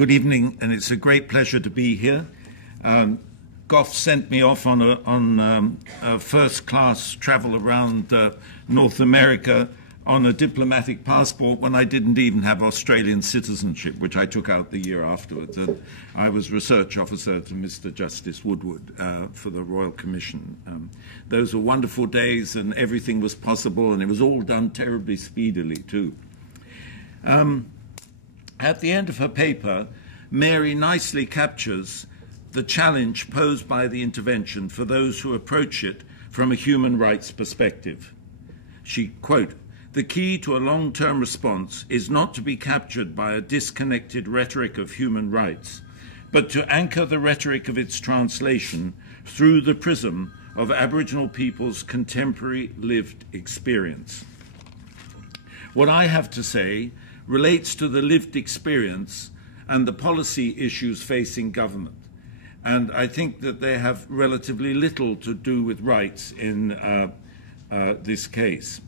Good evening, and it's a great pleasure to be here. Gough sent me off on a first-class travel around North America on a diplomatic passport when I didn't even have Australian citizenship, which I took out the year afterwards. And I was research officer to Mr. Justice Woodward for the Royal Commission. Those were wonderful days, and everything was possible, and it was all done terribly speedily, too. At the end of her paper, Mary nicely captures the challenge posed by the intervention for those who approach it from a human rights perspective. She, quote, "The key to a long-term response is not to be captured by a disconnected rhetoric of human rights, but to anchor the rhetoric of its translation through the prism of Aboriginal people's contemporary lived experience." What I have to say relates to the lived experience and the policy issues facing government. And I think that they have relatively little to do with rights in this case.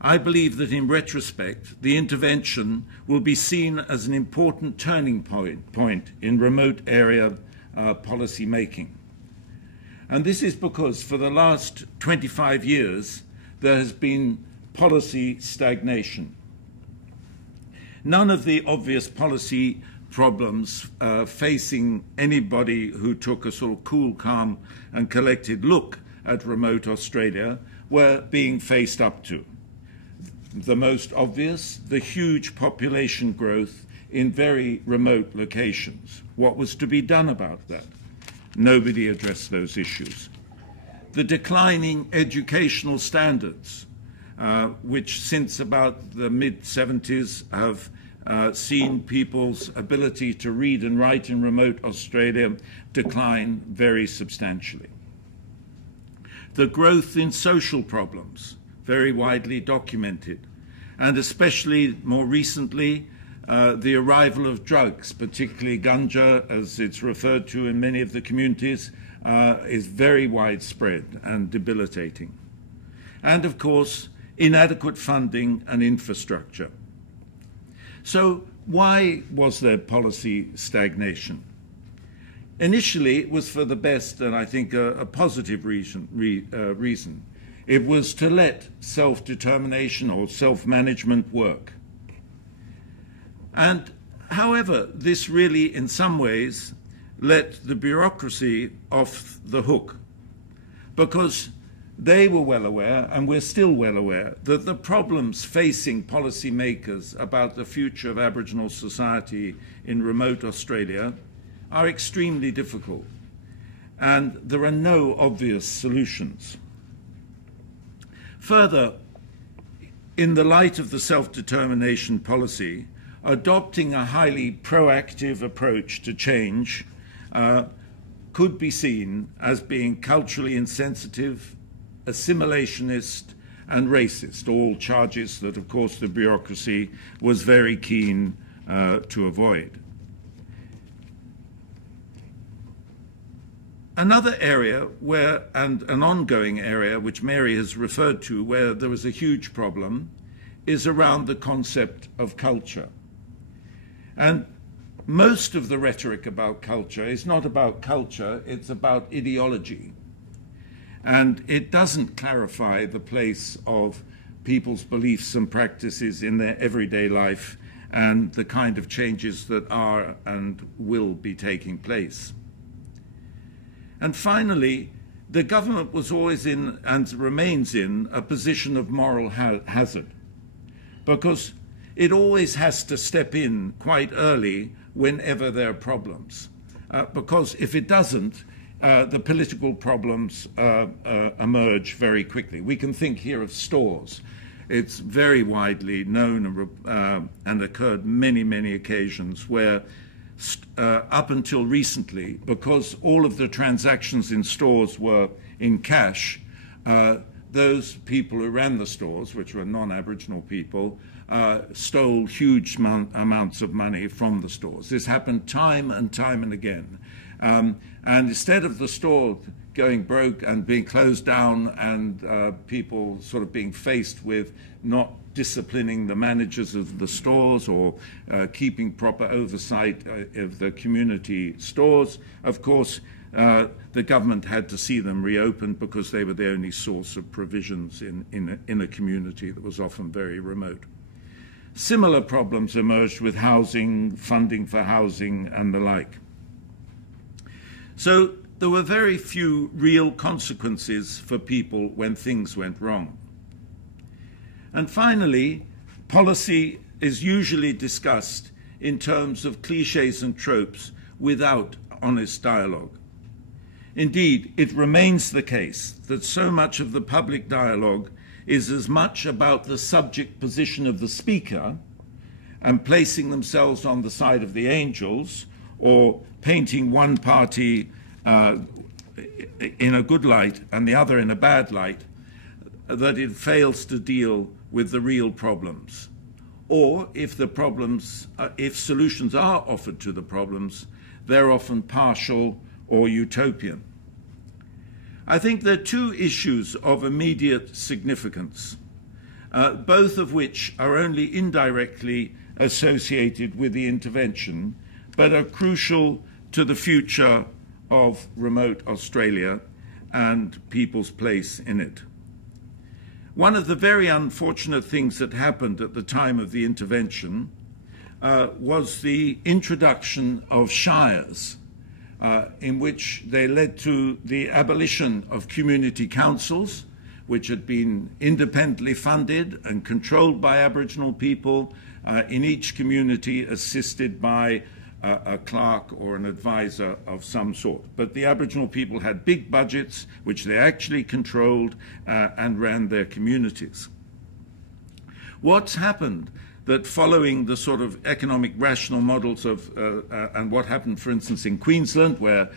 I believe that in retrospect, the intervention will be seen as an important turning point in remote area policy making. And this is because for the last 25 years, there has been policy stagnation. None of the obvious policy problems facing anybody who took a sort of cool, calm and collected look at remote Australia were being faced up to. The most obvious, the huge population growth in very remote locations. What was to be done about that? Nobody addressed those issues. The declining educational standards, which since about the mid-70s have seen people's ability to read and write in remote Australia decline very substantially. The growth in social problems, very widely documented, and especially more recently, the arrival of drugs, particularly ganja, as it's referred to in many of the communities, is very widespread and debilitating. And of course, inadequate funding and infrastructure. So why was there policy stagnation? Initially, it was for the best and I think a positive reason. It was to let self-determination or self-management work. And however, this really in some ways let the bureaucracy off the hook, because they were well aware, and we're still well aware, that the problems facing policymakers about the future of Aboriginal society in remote Australia are extremely difficult, and there are no obvious solutions. Further, in the light of the self-determination policy, adopting a highly proactive approach to change could be seen as being culturally insensitive, assimilationist and racist, all charges that, of course, the bureaucracy was very keen to avoid. Another area where, and an ongoing area which Mary has referred to, where there was a huge problem, is around the concept of culture. And most of the rhetoric about culture is not about culture, it's about ideology. And it doesn't clarify the place of people's beliefs and practices in their everyday life and the kind of changes that are and will be taking place. And finally, the government was always in, and remains in, a position of moral hazard, because it always has to step in quite early whenever there are problems. Because if it doesn't, the political problems emerge very quickly. We can think here of stores. It's very widely known and occurred many, many occasions where up until recently, because all of the transactions in stores were in cash, those people who ran the stores, which were non-Aboriginal people, stole huge amounts of money from the stores. This happened time and again. And instead of the store going broke and being closed down and people sort of being faced with not disciplining the managers of the stores or keeping proper oversight of the community stores. Of course, the government had to see them reopened because they were the only source of provisions in a community that was often very remote. Similar problems emerged with housing, funding for housing, and the like. So there were very few real consequences for people when things went wrong. And finally, policy is usually discussed in terms of cliches and tropes without honest dialogue. Indeed, it remains the case that so much of the public dialogue is as much about the subject position of the speaker and placing themselves on the side of the angels or painting one party in a good light and the other in a bad light, that it fails to deal with the real problems. Or if the problems, if solutions are offered to the problems, they're often partial or utopian. I think there are two issues of immediate significance, both of which are only indirectly associated with the intervention, but are crucial to the future of remote Australia and people's place in it. One of the very unfortunate things that happened at the time of the intervention was the introduction of shires, in which they led to the abolition of community councils, which had been independently funded and controlled by Aboriginal people, in each community assisted by a clerk or an advisor of some sort. But the Aboriginal people had big budgets, which they actually controlled and ran their communities. What's happened that following the sort of economic rational models of, and what happened, for instance, in Queensland, where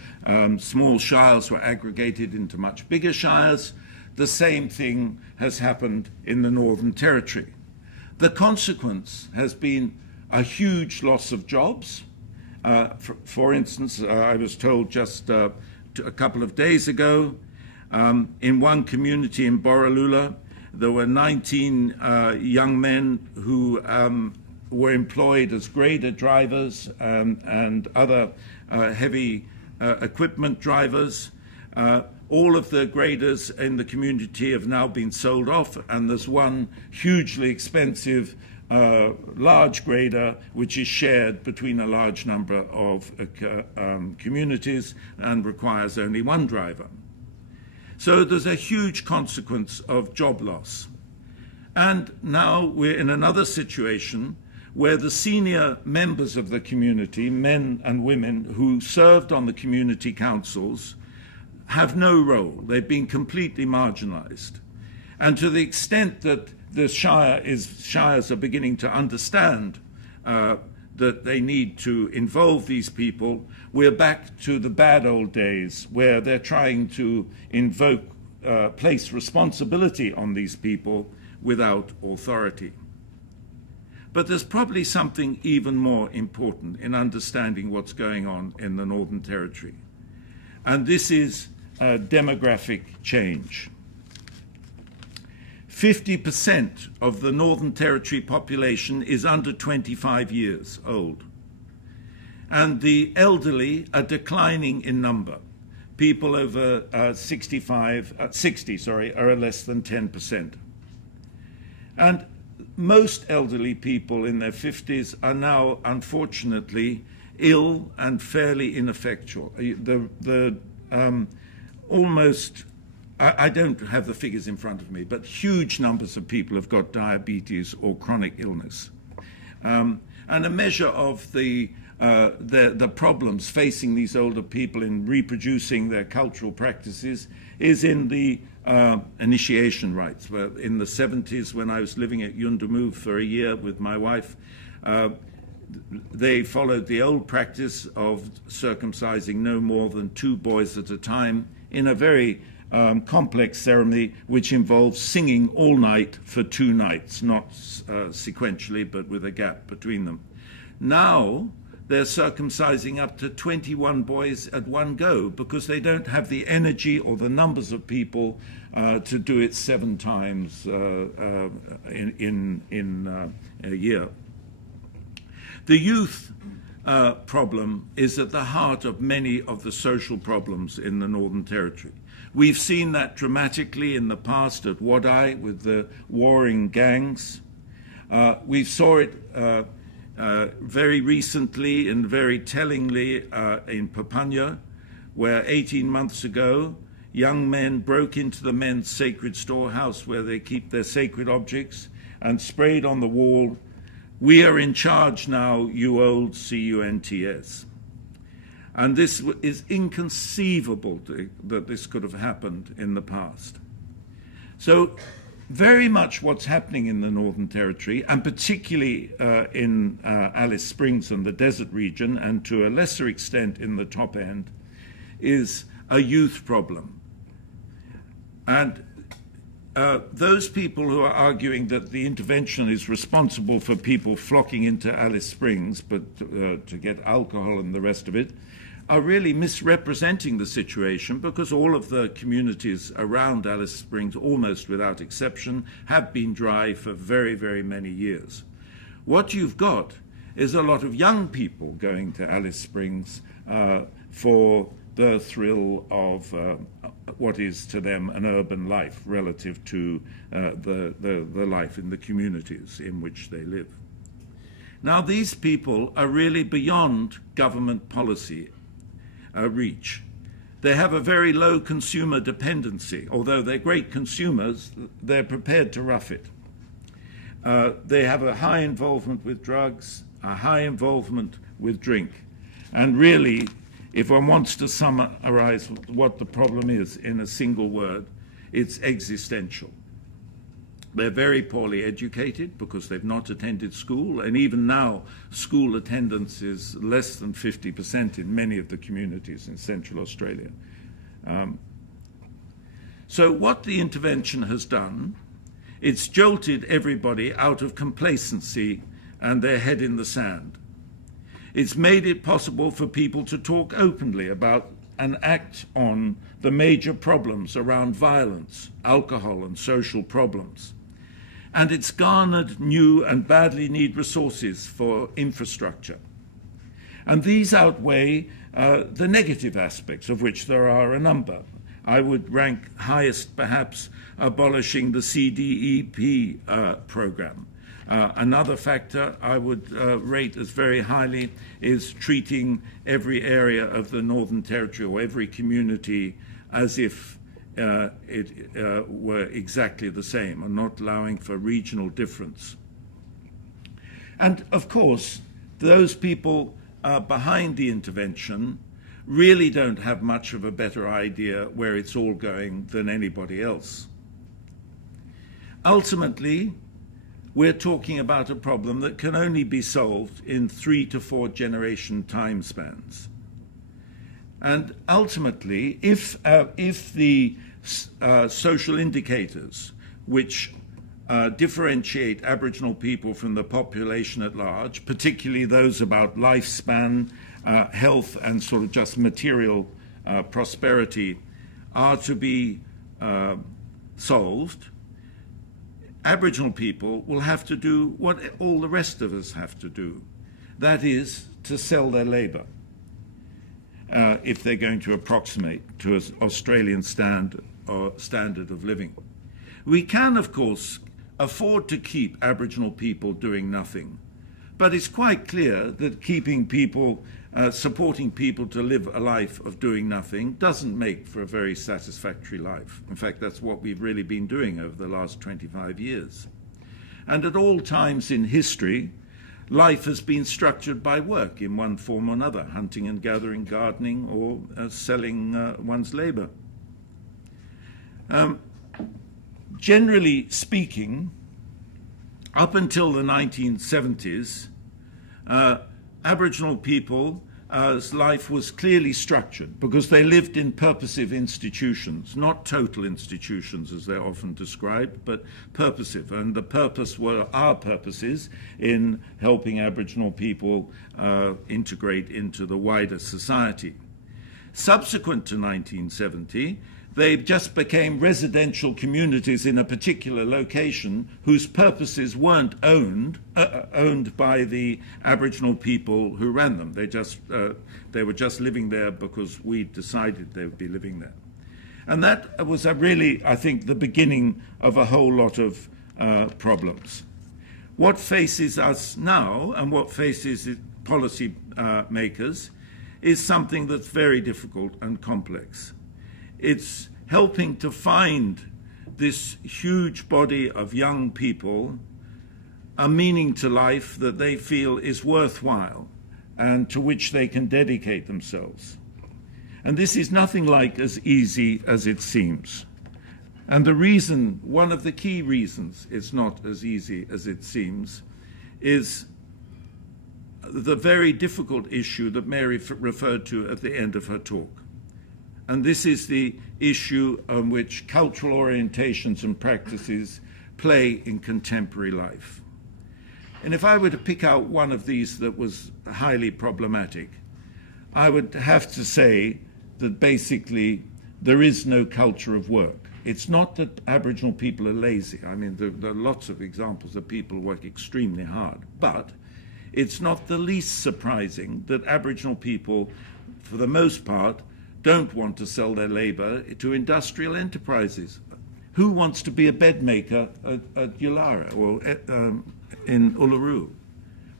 small shires were aggregated into much bigger shires, the same thing has happened in the Northern Territory. The consequence has been a huge loss of jobs. For instance, I was told just a couple of days ago, in one community in Borroloola, there were 19 young men who were employed as grader drivers and other heavy equipment drivers. All of the graders in the community have now been sold off, and there's one hugely expensive large grader which is shared between a large number of communities and requires only one driver. So there's a huge consequence of job loss. And now we're in another situation where the senior members of the community, men and women who served on the community councils, have no role. They've been completely marginalized. And to the extent that the shires are beginning to understand that they need to involve these people, we're back to the bad old days where they're trying to place responsibility on these people without authority. But there's probably something even more important in understanding what's going on in the Northern Territory. And this is demographic change. 50% of the Northern Territory population is under 25 years old. And the elderly are declining in number. People over 60 are less than 10%. And most elderly people in their 50s are now, unfortunately, ill and fairly ineffectual. I don't have the figures in front of me, but huge numbers of people have got diabetes or chronic illness. And a measure of the problems facing these older people in reproducing their cultural practices is in the initiation rites. Where in the 70s, when I was living at Yuendumu for a year with my wife, they followed the old practice of circumcising no more than 2 boys at a time in a very complex ceremony which involves singing all night for 2 nights, not sequentially, but with a gap between them. Now, they're circumcising up to 21 boys at one go because they don't have the energy or the numbers of people to do it 7 times in a year. The youth problem is at the heart of many of the social problems in the Northern Territory. We've seen that dramatically in the past at Wadai with the warring gangs. We saw it very recently and very tellingly in Papunya, where 18 months ago, young men broke into the men's sacred storehouse where they keep their sacred objects and sprayed on the wall, "We are in charge now, you old CUNTS." And this is inconceivable that this could have happened in the past. So very much what's happening in the Northern Territory, and particularly in Alice Springs and the desert region, and to a lesser extent in the top end, is a youth problem. And those people who are arguing that the intervention is responsible for people flocking into Alice Springs but to get alcohol and the rest of it, are really misrepresenting the situation, because all of the communities around Alice Springs, almost without exception, have been dry for very, very many years. What you've got is a lot of young people going to Alice Springs for the thrill of what is to them an urban life relative to the life in the communities in which they live. Now, these people are really beyond government policy reach. They have a very low consumer dependency. Although they're great consumers, they're prepared to rough it. They have a high involvement with drugs, a high involvement with drink. And really, if one wants to summarize what the problem is in a single word, it's existential. They're very poorly educated because they've not attended school, and even now school attendance is less than 50% in many of the communities in Central Australia. So what the intervention has done, it's jolted everybody out of complacency and their head in the sand. It's made it possible for people to talk openly about and act on the major problems around violence, alcohol, and social problems. And it's garnered new and badly needed resources for infrastructure. And these outweigh the negative aspects, of which there are a number. I would rank highest, perhaps, abolishing the CDEP program. Another factor I would rate as very highly is treating every area of the Northern Territory or every community as if it were exactly the same, and not allowing for regional difference. And of course, those people behind the intervention really don't have much of a better idea where it's all going than anybody else. Ultimately, we're talking about a problem that can only be solved in 3 to 4 generation time spans. And ultimately, if the social indicators which differentiate Aboriginal people from the population at large, particularly those about lifespan, health, and sort of just material prosperity, are to be solved, Aboriginal people will have to do what all the rest of us have to do. That is, to sell their labour, if they're going to approximate to an Australian standard of living. We can, of course, afford to keep Aboriginal people doing nothing, but it's quite clear that keeping people, supporting people to live a life of doing nothing doesn't make for a very satisfactory life. In fact, that's what we've really been doing over the last 25 years. And at all times in history, life has been structured by work in one form or another, hunting and gathering, gardening, or selling one's labour. Generally speaking, up until the 1970s, Aboriginal people life was clearly structured because they lived in purposive institutions, not total institutions as they're often described, but purposive. And the purpose were our purposes in helping Aboriginal people integrate into the wider society. Subsequent to 1970, they just became residential communities in a particular location whose purposes weren't owned by the Aboriginal people who ran them. They were just living there because we decided they would be living there. And that was really, I think, the beginning of a whole lot of problems. What faces us now and what faces policy makers is something that's very difficult and complex. It's helping to find this huge body of young people a meaning to life that they feel is worthwhile and to which they can dedicate themselves. And this is nothing like as easy as it seems. And the reason, one of the key reasons it's not as easy as it seems, is the very difficult issue that Mary referred to at the end of her talk. And this is the issue on which cultural orientations and practices play in contemporary life. And if I were to pick out one of these that was highly problematic, I would have to say that basically there is no culture of work. It's not that Aboriginal people are lazy. I mean, there are lots of examples of people who work extremely hard. But it's not the least surprising that Aboriginal people, for the most part, don't want to sell their labour to industrial enterprises. Who wants to be a bed maker at Yulara or in Uluru?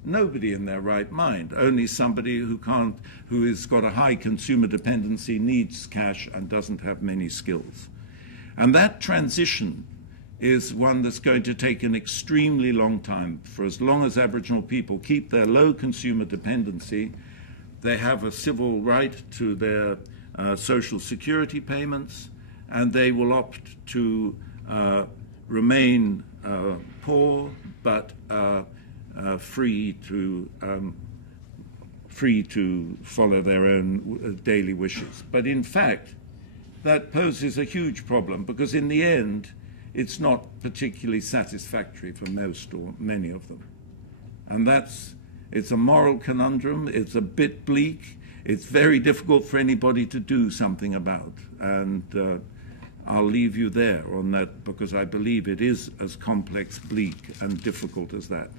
Nobody in their right mind. Only somebody who has got a high consumer dependency, needs cash, and doesn't have many skills. And that transition is one that's going to take an extremely long time. For as long as Aboriginal people keep their low consumer dependency, they have a civil right to their social security payments, and they will opt to remain poor but free to follow their own daily wishes. But in fact, that poses a huge problem because in the end, it's not particularly satisfactory for most or many of them. And it's a moral conundrum, it's a bit bleak, it's very difficult for anybody to do something about. And I'll leave you there on that because I believe it is as complex, bleak, and difficult as that.